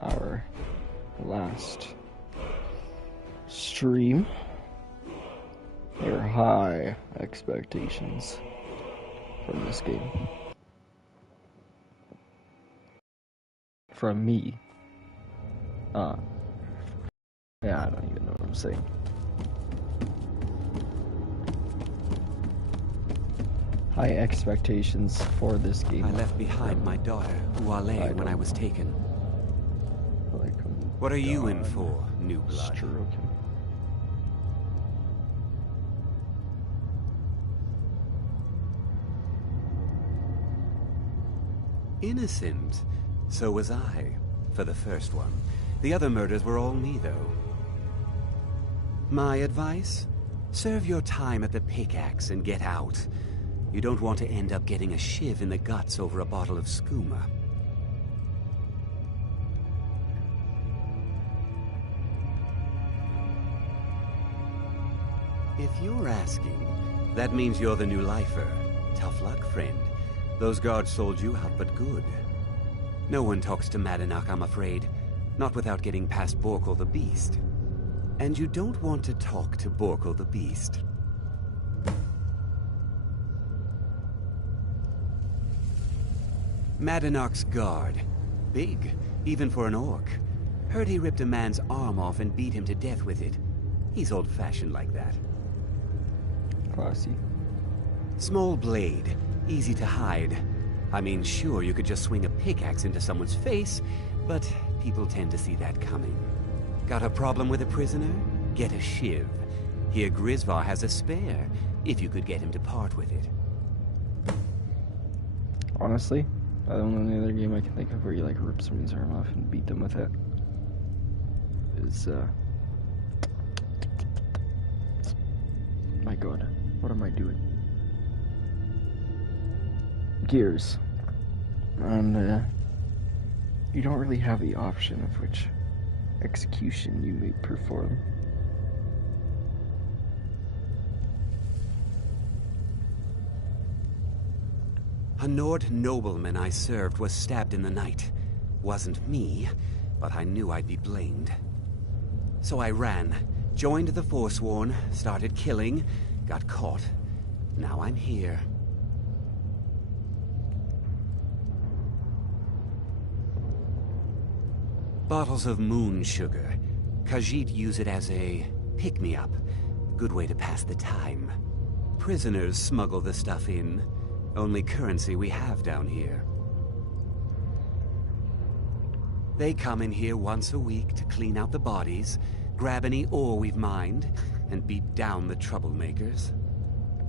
our last stream. There are high expectations from this game. From me. Yeah, I don't even know what I'm saying. High expectations for this game. I left behind my daughter, Uale, when I was taken. Like, what are you in for, new blood? Stroking. Innocent. So was I, for the first one. The other murders were all me, though. My advice? Serve your time at the pickaxe and get out. You don't want to end up getting a shiv in the guts over a bottle of skooma. If you're asking, that means you're the new lifer. Tough luck, friend. Those guards sold you out, but good. No one talks to Madanach, I'm afraid. Not without getting past Borkul the Beast. And you don't want to talk to Borkul the Beast. Madanach's guard. Big, even for an orc. Heard he ripped a man's arm off and beat him to death with it. He's old-fashioned like that. Classy. Small blade, easy to hide. I mean, sure, you could just swing a pickaxe into someone's face, but people tend to see that coming. Got a problem with a prisoner? Get a shiv. Here Grisvar has a spare, if you could get him to part with it. Honestly, I don't know any other game I can think of where you like rip someone's arm off and beat them with it. My god, what am I doing? Gears. And you don't really have the option of which execution you may perform. A Nord nobleman I served was stabbed in the night. Wasn't me, but I knew I'd be blamed. So I ran, joined the Forsworn, started killing, got caught. Now I'm here. Bottles of moon sugar. Khajiit use it as a pick-me-up. Good way to pass the time. Prisoners smuggle the stuff in. Only currency we have down here. They come in here once a week to clean out the bodies, grab any ore we've mined, and beat down the troublemakers.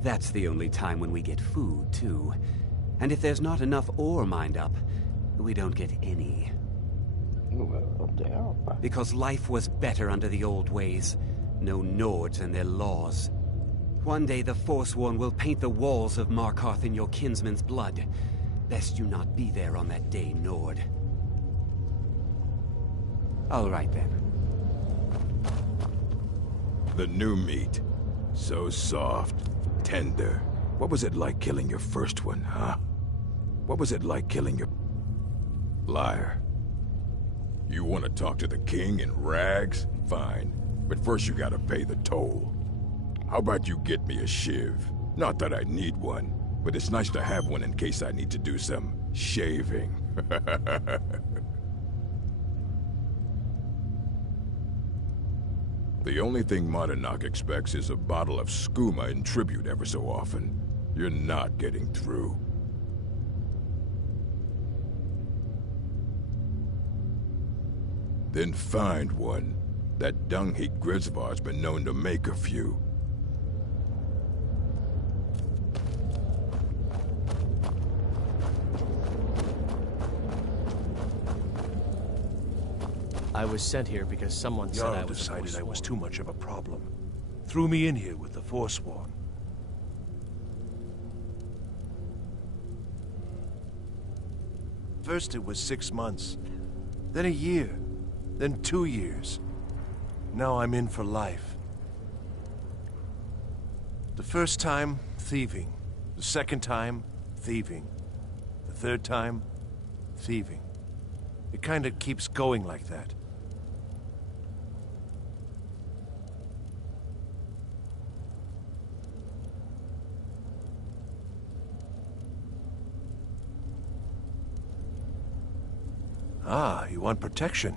That's the only time when we get food, too. And if there's not enough ore mined up, we don't get any. Well, damn. Because life was better under the old ways. No Nords and their laws. One day the Forsworn will paint the walls of Markarth in your kinsman's blood. Best you not be there on that day, Nord. All right, then. The new meat. So soft, tender. What was it like killing your first one, huh? What was it like killing your... Liar. You want to talk to the king in rags? Fine. But first you gotta pay the toll. How about you get me a shiv? Not that I need one, but it's nice to have one in case I need to do some shaving. The only thing Madanach expects is a bottle of skooma in tribute ever so often. You're not getting through. Then find one. That dung-heap Grisvar's been known to make a few. I was sent here because someone said I was decided I was too much of a problem. Threw me in here with the Forsworn. First it was 6 months, then a year, then 2 years. Now I'm in for life. The first time, thieving. The second time, thieving. The third time, thieving. It kinda keeps going like that. Ah, you want protection?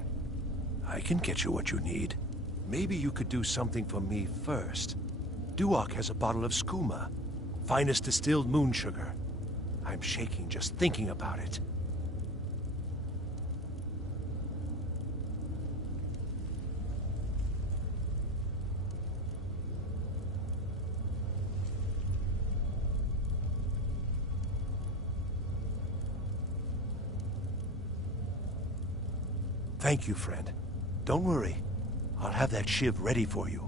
I can get you what you need. Maybe you could do something for me first. Duok has a bottle of skooma, finest distilled moon sugar. I'm shaking just thinking about it. Thank you, friend. Don't worry. I'll have that shiv ready for you.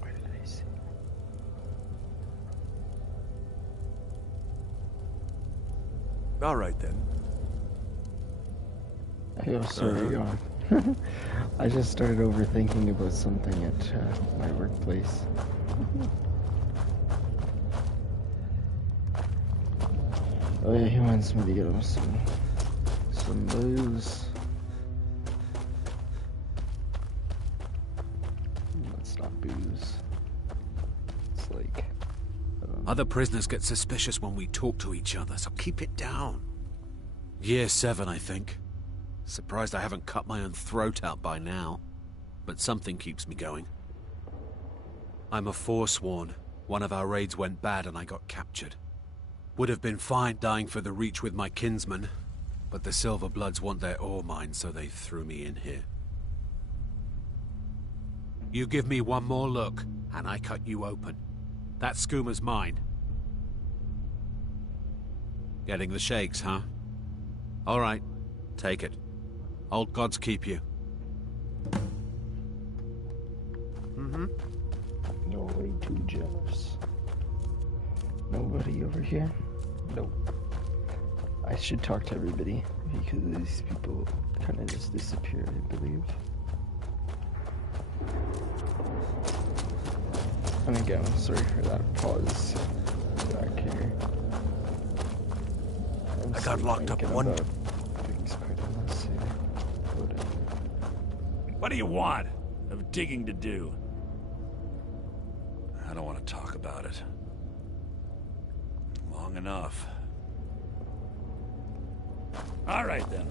What did I say? All right, then. Oh, sorry, go on. I just started overthinking about something at my workplace. Oh yeah, he wants me to get him some booze. That's not booze. It's like Other prisoners get suspicious when we talk to each other, so keep it down. Year 7, I think. Surprised I haven't cut my own throat out by now. But something keeps me going. I'm a Forsworn. One of our raids went bad and I got captured. Would have been fine dying for the Reach with my kinsmen, but the Silverbloods want their ore mine, so they threw me in here. You give me one more look, and I cut you open. That skooma's mine. Getting the shakes, huh? All right, take it. Old gods keep you. Mm-hmm. you're way too jealous. Nobody over here? Nope. I should talk to everybody because these people kind of just disappeared, I believe. And again, sorry for that pause back here. I got locked up one. What do you want? Have digging to do. I don't want to talk about it. Long enough. All right then.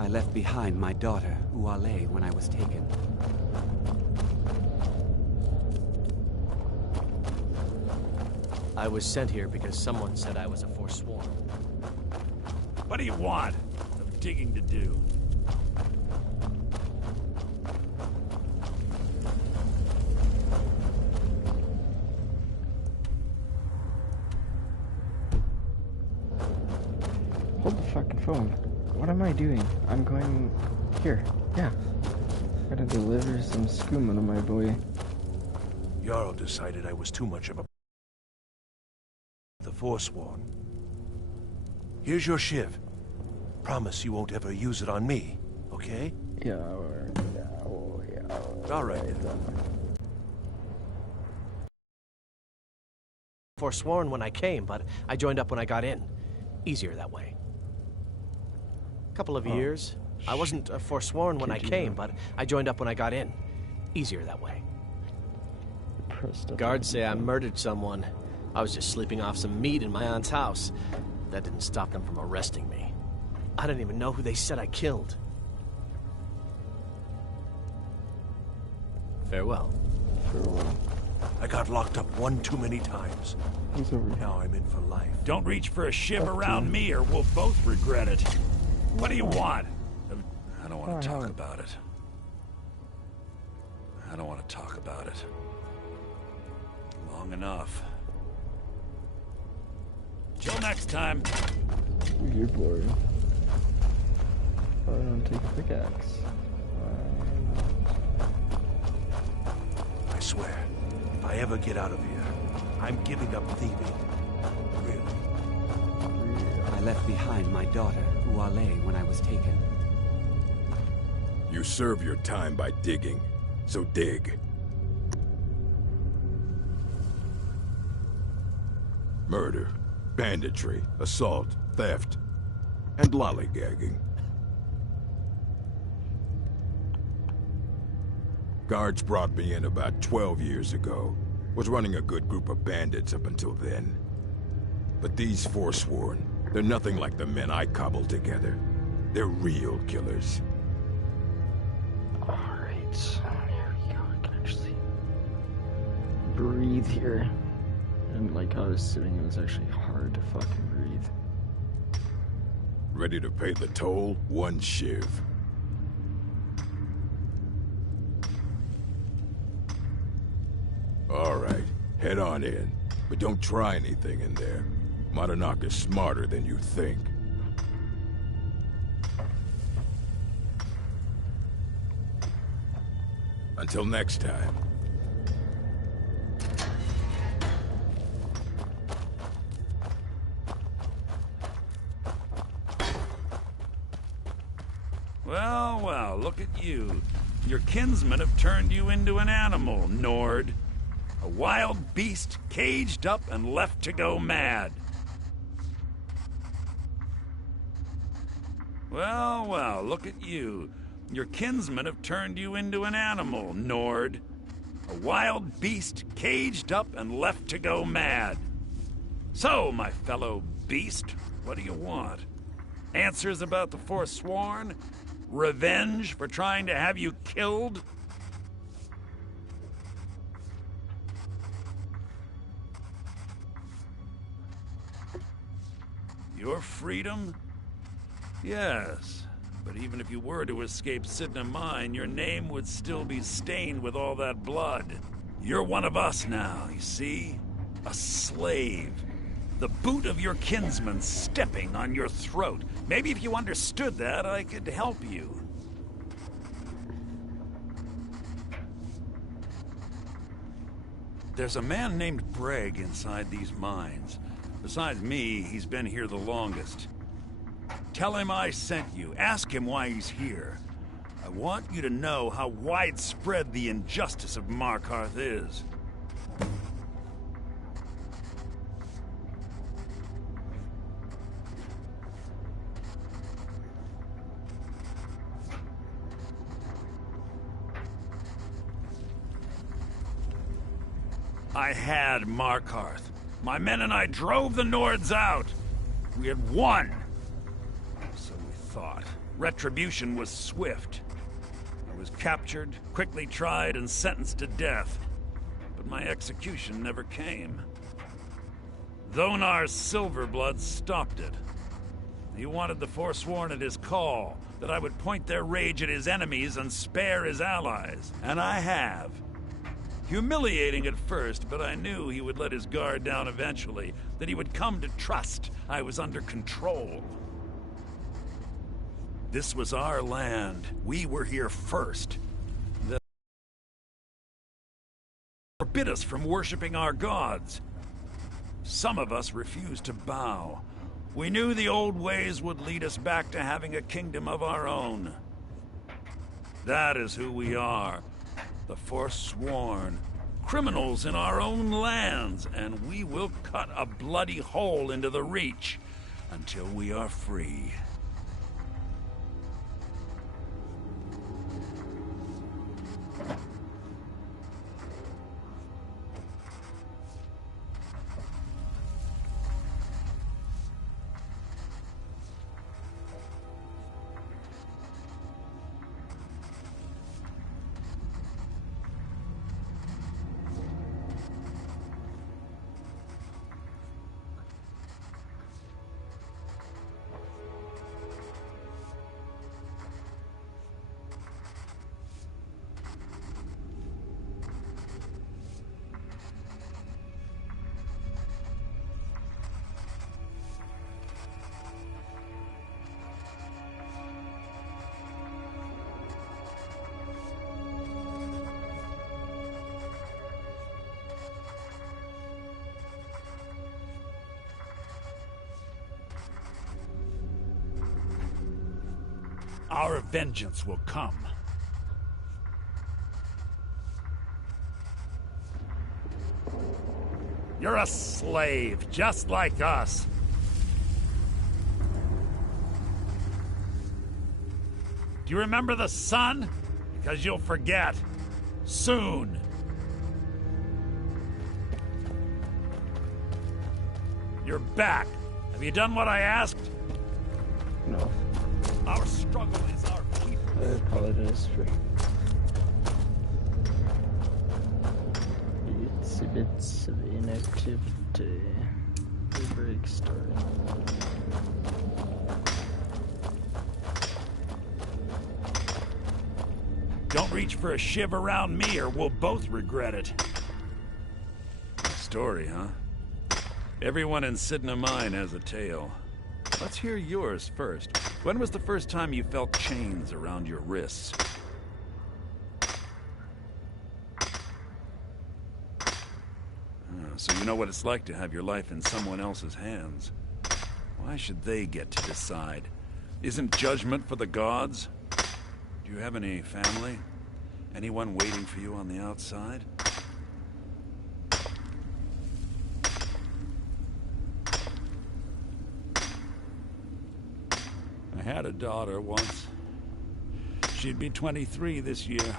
I left behind my daughter, Uale, when I was taken. I was sent here because someone said I was a Forsworn. What do you want? Have digging to do. Hold the fucking phone. What am I doing? I'm going here. Yeah. Gotta deliver some skooma to my boy. Jarl decided I was too much of a the Forsworn. Here's your shiv. Promise you won't ever use it on me, okay? Yeah, All right. Forsworn when I came, but I joined up when I got in. Easier that way. Couple of years. I wasn't forsworn when I came, but I joined up when I got in. Easier that way. Guards say I murdered someone. I was just sleeping off some meat in my aunt's house. That didn't stop them from arresting me. I don't even know who they said I killed. Farewell. Farewell. I got locked up one too many times. He's over here. Now I'm in for life. Don't reach for a shiv around me or we'll both regret it. What do you want? I don't want to talk about it. I don't want to talk about it. Long enough. Till next time. You're bored. I don't take a pickaxe. I swear, if I ever get out of here, I'm giving up thieving. Really. I left behind my daughter, Uale, when I was taken. You serve your time by digging, so dig. Murder, banditry, assault, theft, and lollygagging. Guards brought me in about 12 years ago. Was running a good group of bandits up until then. But these Forsworn, they're nothing like the men I cobbled together. They're real killers. Alright, here we go. I can actually breathe here. And like I was sitting, it was actually hard to fucking breathe. Ready to pay the toll? One shiv. Alright, head on in. But don't try anything in there. Monarch is smarter than you think. Until next time. Well, well, look at you. Your kinsmen have turned you into an animal, Nord. A wild beast caged up and left to go mad. Well, well, look at you. Your kinsmen have turned you into an animal, Nord. A wild beast caged up and left to go mad. So, my fellow beast, what do you want? Answers about the Forsworn? Revenge for trying to have you killed? Your freedom? Yes. But even if you were to escape Sidna Mine, your name would still be stained with all that blood. You're one of us now, you see? A slave. The boot of your kinsman stepping on your throat. Maybe if you understood that, I could help you. There's a man named Breg inside these mines. Besides me, he's been here the longest. Tell him I sent you. Ask him why he's here. I want you to know how widespread the injustice of Markarth is. I had Markarth. My men and I drove the Nords out. We had won. So we thought. Retribution was swift. I was captured, quickly tried, and sentenced to death. But my execution never came. Dhonar's Silverblood stopped it. He wanted the Forsworn at his call, that I would point their rage at his enemies and spare his allies. And I have. Humiliating at first, but I knew he would let his guard down eventually, that he would come to trust I was under control. This was our land. We were here first. They forbid us from worshiping our gods. Some of us refused to bow. We knew the old ways would lead us back to having a kingdom of our own. That is who we are. The Forsworn, criminals in our own lands, and we will cut a bloody hole into the Reach until we are free. Our vengeance will come. You're a slave, just like us. Do you remember the sun? Because you'll forget. Soon. You're back. Have you done what I asked? No. Our struggle is our people. I apologize for bits of inactivity. The break starting. Don't reach for a shiv around me or we'll both regret it. Story, huh? Everyone in Sidna Mine has a tale. Let's hear yours first. When was the first time you felt chains around your wrists? So you know what it's like to have your life in someone else's hands. Why should they get to decide? Isn't judgment for the gods? Do you have any family? Anyone waiting for you on the outside? I had a daughter once. She'd be 23 this year.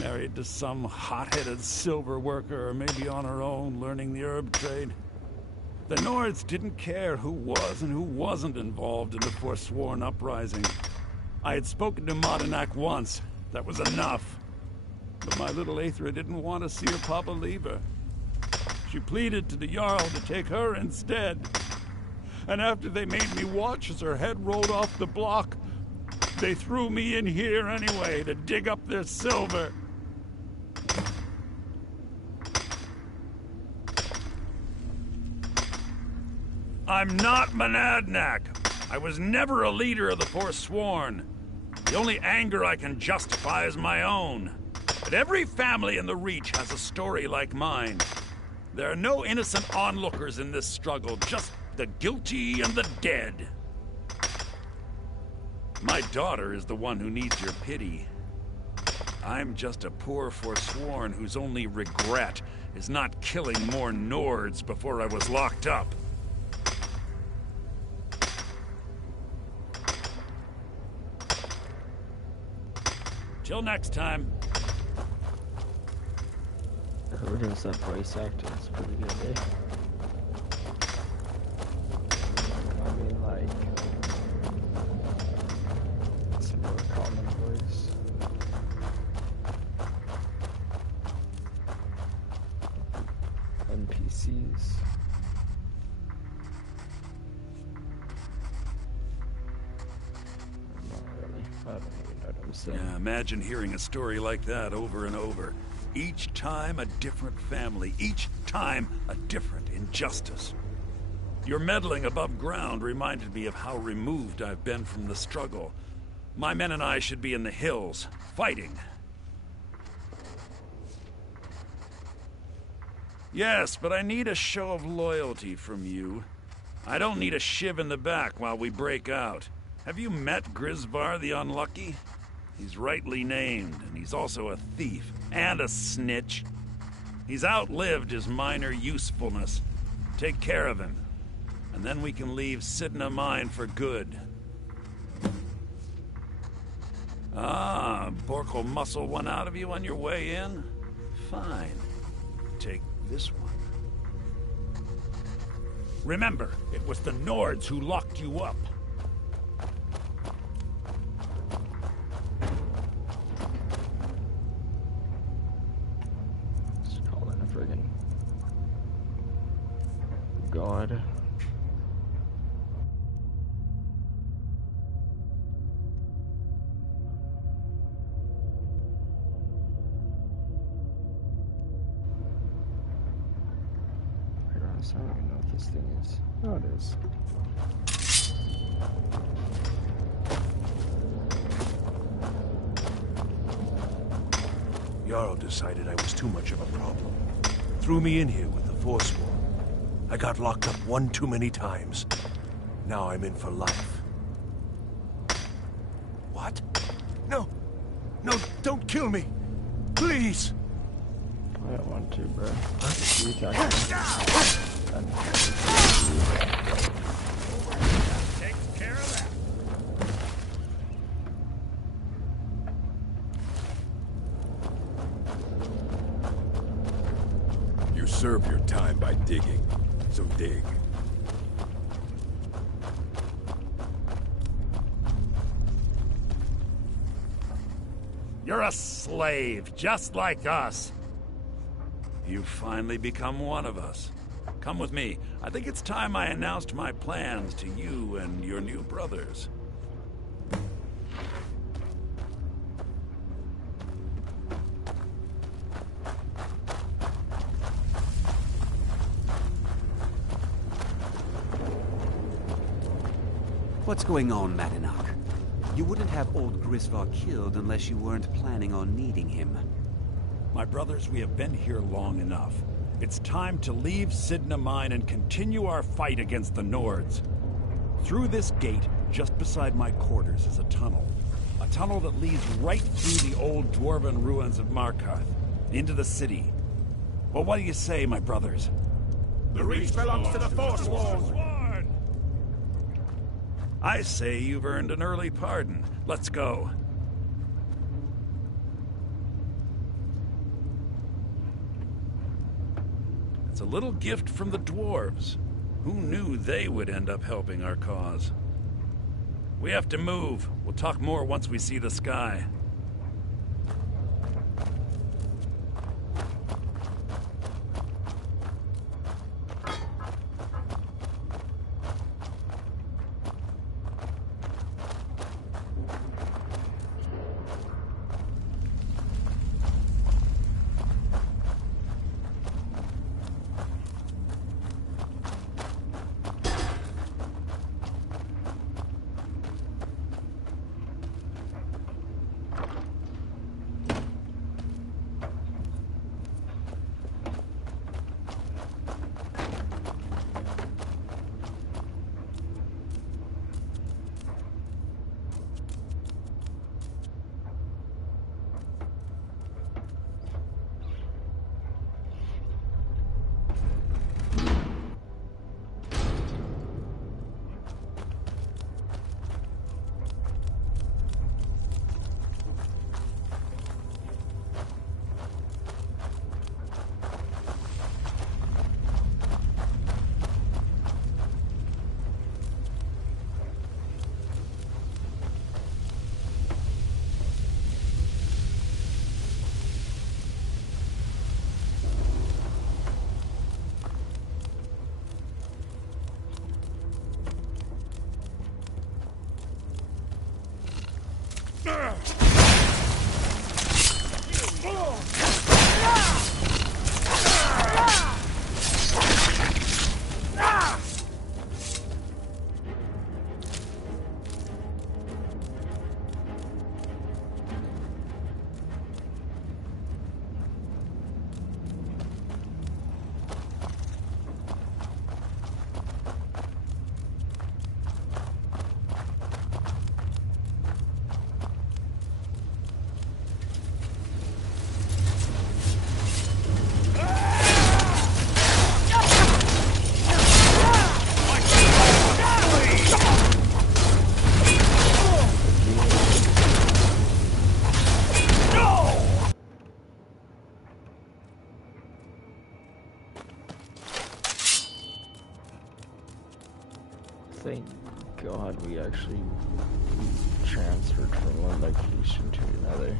Married to some hot-headed silver worker, or maybe on her own, learning the herb trade. The Nords didn't care who was and who wasn't involved in the Forsworn uprising. I had spoken to Modenak once. That was enough. But my little Aethra didn't want to see her papa leave her. She pleaded to the Jarl to take her instead. And after they made me watch as her head rolled off the block, they threw me in here anyway to dig up their silver. I'm not Monadnock. I was never a leader of the Forsworn. The only anger I can justify is my own. But every family in the Reach has a story like mine. There are no innocent onlookers in this struggle, just the guilty and the dead. My daughter is the one who needs your pity. I'm just a poor Forsworn whose only regret is not killing more Nords before I was locked up. Till next time. Who does that voice acting? It's pretty good, eh? I mean, like, it's a more common voice. NPCs. Not really. I don't even know what I'm saying. Yeah, imagine hearing a story like that over and over. Each time a different family, each time a different injustice. Your meddling above ground reminded me of how removed I've been from the struggle. My men and I should be in the hills, fighting. Yes, but I need a show of loyalty from you. I don't need a shiv in the back while we break out. Have you met Grisvar the Unlucky? He's rightly named, and he's also a thief and a snitch. He's outlived his minor usefulness. Take care of him, and then we can leave Sidna Mine for good. Ah, Bork will muscle one out of you on your way in? Fine. Take this one. Remember, it was the Nords who locked you up. Just call in a friggin' god. I don't even know what this thing is. Oh, it is. Jarl decided I was too much of a problem. Threw me in here with the Forsworn. I got locked up one too many times. Now I'm in for life. What? No! No, don't kill me! Please! I don't want to, bro. You attack me. Takes care of that. You serve your time by digging, so dig. You're a slave, just like us. You've finally become one of us. Come with me. I think it's time I announced my plans to you and your new brothers. What's going on, Madanach? You wouldn't have old Grisvar killed unless you weren't planning on needing him. My brothers, we have been here long enough. It's time to leave Sidna Mine and continue our fight against the Nords. Through this gate, just beside my quarters, is a tunnel. A tunnel that leads right through the old dwarven ruins of Markarth, into the city. Well, what do you say, my brothers? The Reach belongs to the Forsworn! I say you've earned an early pardon. Let's go. It's a little gift from the dwarves. Who knew they would end up helping our cause? We have to move. We'll talk more once we see the sky. Thank God we actually transferred from one location to another.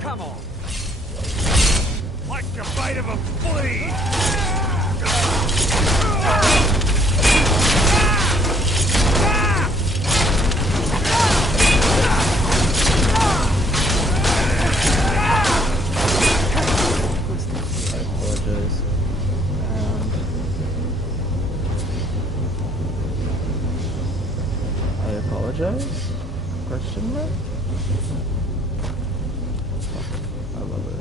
Come on! Like the bite of a flea! I apologize. I apologize? Question mark? I love it.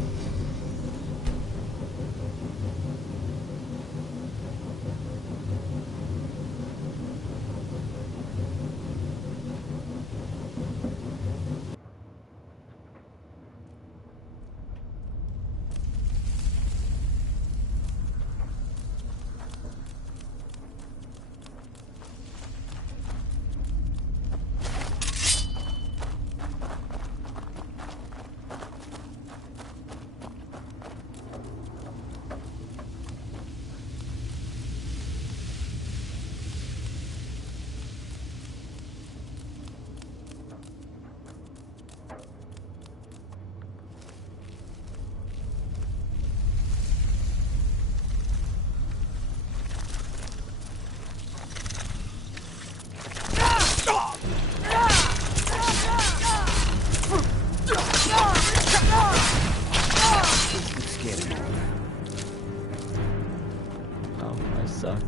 Oh, I suck.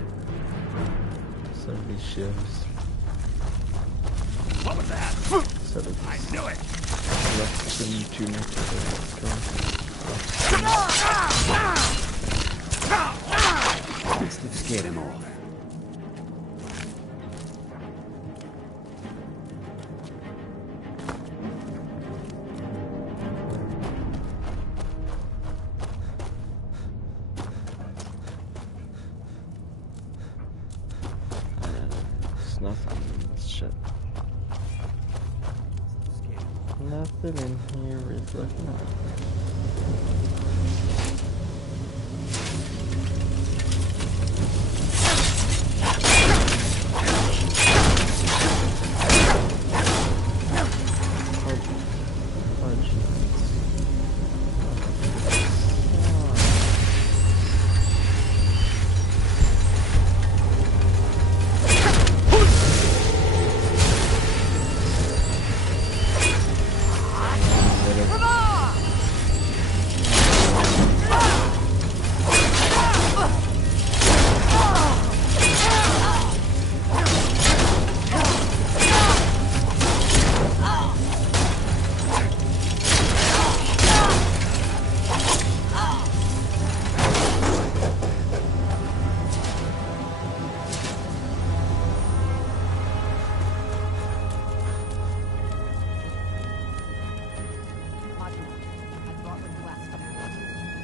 So these shifts. What was that? So that I knew it! left them too much of Must have scared him off. It's nothing. It's shit. Nothing in here is like nothing.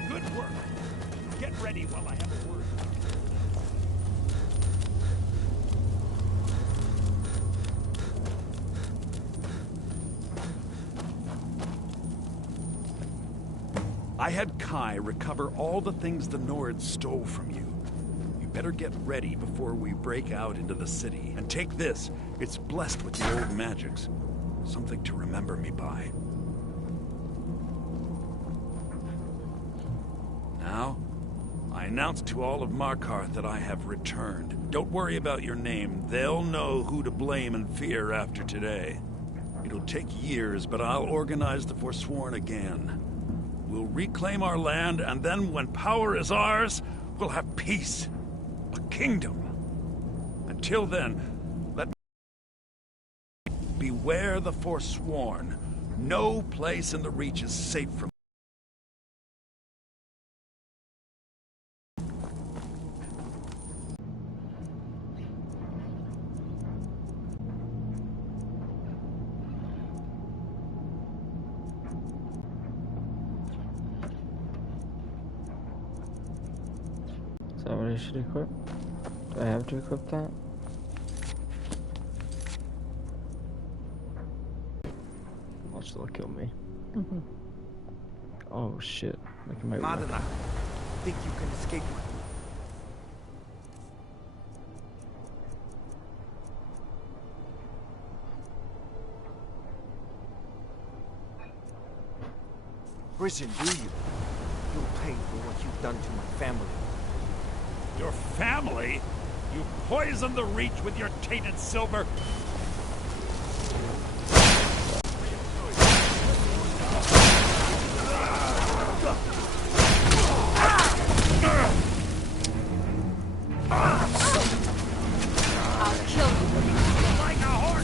Good work! Get ready while I have a word. I had Kai recover all the things the Nords stole from you. You better get ready before we break out into the city. And take this. It's blessed with the old magics. Something to remember me by. Now, I announce to all of Markarth that I have returned. Don't worry about your name. They'll know who to blame and fear after today. It'll take years, but I'll organize the Forsworn again. We'll reclaim our land, and then when power is ours, we'll have peace. A kingdom. Until then, let me beware the Forsworn. No place in the Reach is safe from... Is that what I should equip? Do I have to equip that? Watch, they'll kill me. Oh shit. Look at my Madana, think you can escape? Prison, do you? You'll pay for what you've done to my family. Your family? You poisoned the Reach with your tainted silver. I'll kill you. Like a horse.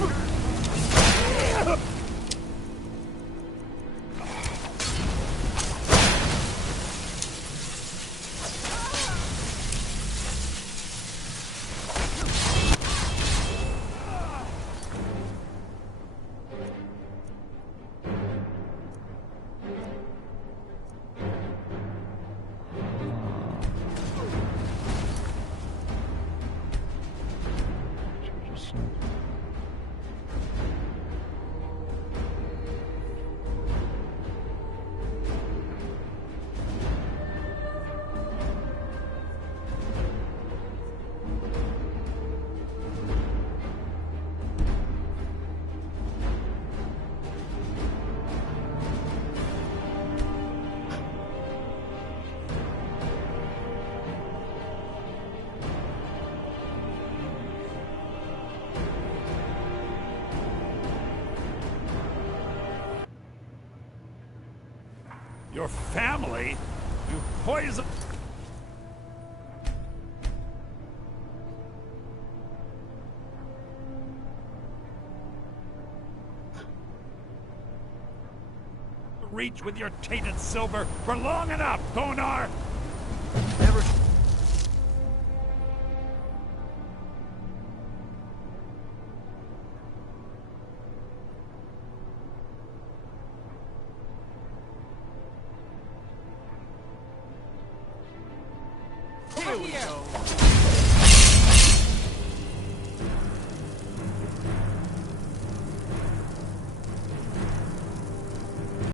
Your family? You poisoned... Reach with your tainted silver for long enough, Gonar! Never... Over here.